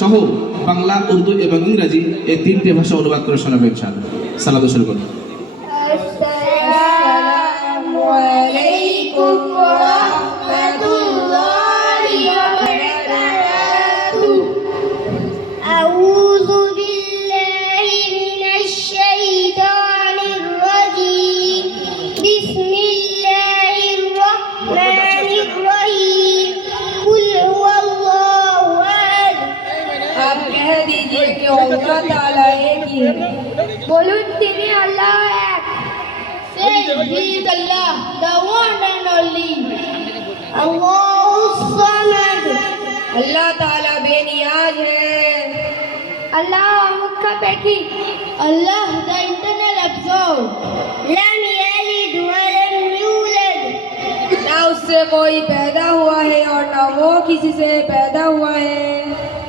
সহ বাংলা, উর্দু এবং ইংরেজি এই তিনটি ভাষা অনুবাদ করে শোনাবে ইনশাআল্লাহ। সালাত শুরু করুন। আসসালামু আলাইকুম ওয়া রাহমাতুল্লাহি ওয়া বারাকাতুহু। আউযু বিল্লাহি মিনাশ শাইতানির রাজীম। বিসমিল্লাহির রাহমানির রহিম। কুল হুয়াল্লাহু আহাদ। आप कह दीजिए कि अल्लाह ताला एक ही है। বলুন তিনি আল্লাহ এক। Say he is Allah, the one and only. Allahus Samad. अल्लाह ताला बेनियाज है। Allah मुक्का पैकी। Allah the eternal absolute. Lam yalid wa lam yulad. ना उससे कोई पैदा हुआ है और ना वो किसी से पैदा हुआ है।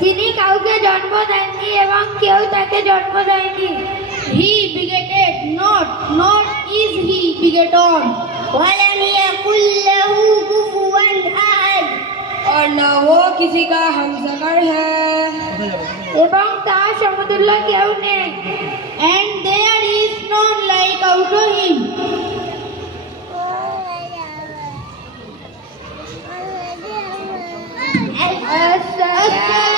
তিনি কাউকে জন্ম দেননি এবং কেউ তাকে জন্ম দেয়নি। He begetted not, nor is he begotten. ولم يكن له كفوا أحد. और ना वो किसी का हमसफर है। এবং তার সমতুল্য কেউ নেই। And there is none like unto him. السلام